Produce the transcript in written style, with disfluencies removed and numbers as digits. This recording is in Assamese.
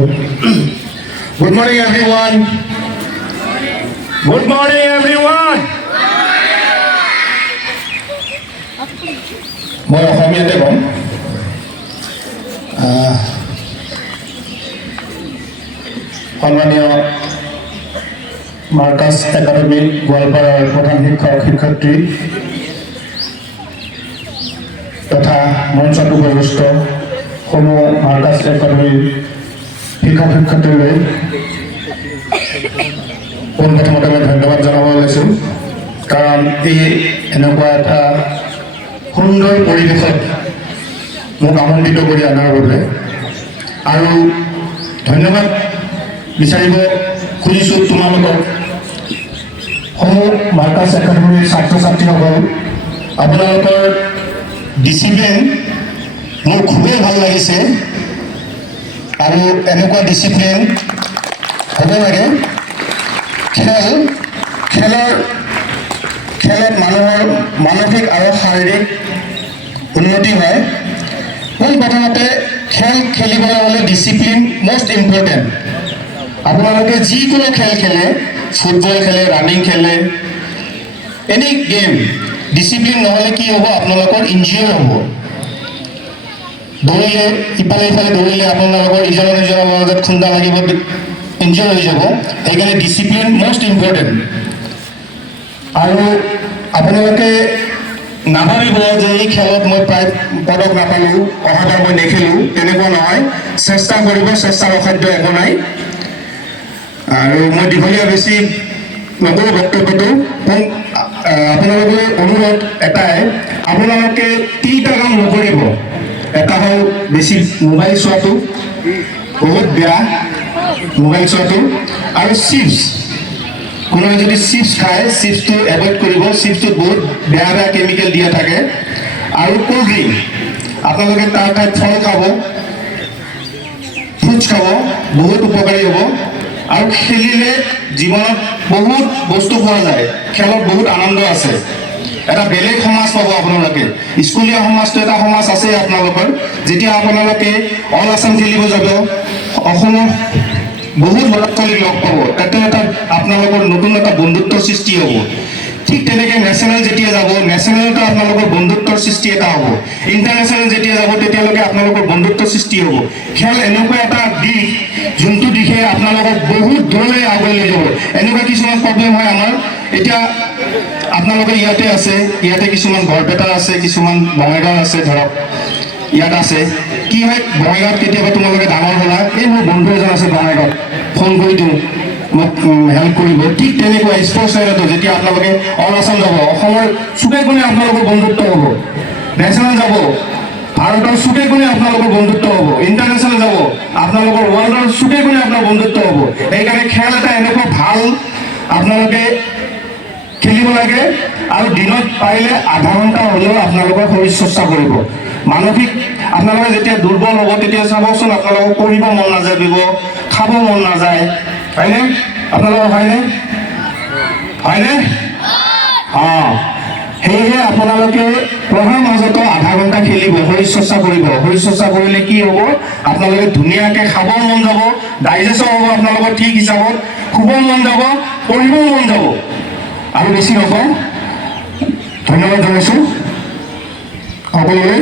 Good morning, everyone. Good morning, everyone. মই অসমীয়াতে কম সন্মানীয় মাৰ্কাছ একাডেমি গোৱালপাৰাৰ প্ৰধান শিক্ষক শিক্ষয়িত্ৰী তথা মঞ্চত উপস্থিত সমূহ মাৰ্কাছ একাডেমিৰ শিক্ষক শিক্ষয়িত্ৰীলৈ পোনপ্ৰথমতে মই ধন্যবাদ জনাব ওলাইছোঁ কাৰণ এই এনেকুৱা এটা সুন্দৰ পৰিৱেশত মোক আমন্ত্ৰিত কৰি অনাৰ বাবে আৰু ধন্যবাদ বিচাৰিব খুজিছোঁ তোমালোকক সমূহ মাৰ্কাছ একাডেমিৰ ছাত্ৰ ছাত্ৰীসকল আপোনালোকৰ ডিচিপ্লিন মোৰ খুবেই ভাল লাগিছে আৰু এনেকুৱা ডিচিপ্লিন হ'ব লাগে খেলত মানুহৰ মানসিক আৰু শাৰীৰিক উন্নতি হয় পোনপ্ৰথমতে খেল খেলিবলৈ হ'লে ডিচিপ্লিন মষ্ট ইম্পৰ্টেণ্ট আপোনালোকে যিকোনো খেল খেলে ফুটবল খেলে ৰানিং খেলে এনি গেম ডিচিপ্লিন নহ'লে কি হ'ব আপোনালোকৰ ইনজিঅ'ৰ হ'ব দৌৰিলে ইফালে ইফালে দৌৰিলে আপোনালোকৰ ইজনৰ লগত খুন্দা লাগিব ইনজিঅ'ৰ হৈ যাব সেইকাৰণে ডিচিপ্লিন মষ্ট ইম্পৰ্টেণ্ট আৰু আপোনালোকে নাভাবিব যে এই খেলত মই প্ৰায় পদক নাপালোঁ অহাবাৰ মই নেখেলোঁ তেনেকুৱা নহয় চেষ্টা কৰিব চেষ্টাৰ অসাধ্য একো নাই আৰু মই দীঘলীয়া বেছি নকৰোঁ বক্তব্যটো আপোনালোকৰ অনুৰোধ এটাই আপোনালোকে তিনিটা কাম নকৰিব এটা হ'ল বেছি মোবাইল চোৱাটো বহুত বেয়া মোবাইল চোৱাটো আৰু চিপছ কোনোবাই যদি চিপছ খায় চিপছটো এভইড কৰিব চিপছটোত বহুত বেয়া বেয়া কেমিকেল দিয়া থাকে আৰু কোল্ড ড্ৰিংক আপোনালোকে তাৰ ঠাইত ফল খাব ফ্ৰুটছ খাব বহুত উপকাৰী হ'ব আৰু খেলিলে জীৱনত বহুত বস্তু পোৱা যায় খেলত বহুত আনন্দ আছে এটা বেলেগ সমাজ পাব আপোনালোকে স্কুলীয়া সমাজটো এটা সমাজ আছে আপোনালোকৰ যেতিয়া আপোনালোকে অল আছাম খেলিব যাব অসমৰ বহুত ল'ৰা ছোৱালীক লগ পাব তাতে এটা আপোনালোকৰ নতুন এটা বন্ধুত্বৰ সৃষ্টি হ'ব ঠিক তেনেকৈ নেশ্যনেল যেতিয়া যাব নেশ্যনেলতো আপোনালোকৰ বন্ধুত্বৰ সৃষ্টি এটা হ'ব ইণ্টাৰনেশ্যনেল যেতিয়া যাব তেতিয়ালৈকে আপোনালোকৰ বন্ধুত্বৰ সৃষ্টি হ'ব খেল এনেকুৱা এটা দিশ যোনটো দিশে আপোনালোকক বহুত দূৰলৈ আগুৱাই লৈ যাব এনেকুৱা কিছুমান প্ৰব্লেম হয় আমাৰ এতিয়া আপোনালোকে ইয়াতে আছে ইয়াতে কিছুমান বৰপেটা আছে কিছুমান বঙাইগাঁও আছে ধৰক ইয়াত আছে কি হয় বঙাইগাঁৱত কেতিয়াবা তোমালোকে ডাঙৰ হ'লা এই মোৰ বন্ধু এজন আছে বঙাইগাঁৱত ফোন কৰি দিওঁ মোক হেল্প কৰিব ঠিক তেনেকুৱা স্পৰ্টছ এৰিয়াটো যেতিয়া আপোনালোকে অল আছাম যাব অসমৰ চুকে কোণে আপোনালোকৰ বন্ধুত্ব হ'ব নেশ্যনেল যাব ভাৰতৰ চুকে কোণে আপোনালোকৰ বন্ধুত্ব হ'ব ইণ্টাৰনেশ্যনেল যাব আপোনালোকৰ ৱৰ্ল্ডৰ চুকে কোণে আপোনাৰ বন্ধুত্ব হ'ব সেইকাৰণে খেল এটা এনেকুৱা ভাল আপোনালোকে খেলিব লাগে আৰু দিনত পাৰিলে আধা ঘণ্টা হ'লেও আপোনালোকৰ শৰীৰ চৰ্চা কৰিব মানসিক আপোনালোকে যেতিয়া দুৰ্বল হ'ব তেতিয়া চাবচোন আপোনালোকক পঢ়িব মন নাযাবিব খাব মন নাযায় হয়নে আপোনালোকৰ হয়নে অঁ সেয়েহে আপোনালোকে পঢ়াৰ মাজতো আধা ঘণ্টা খেলিব শৰীৰ চৰ্চা কৰিব শৰীৰ চৰ্চা কৰিলে কি হ'ব আপোনালোকে ধুনীয়াকৈ খাব মন যাব ডাইজেষ্ট হ'ব আপোনালোকৰ ঠিক হিচাপত শুব মন যাব পঢ়িব মন যাব আৰু বেছি নকওঁ ধন্যবাদ জনাইছোঁ সকলোলৈ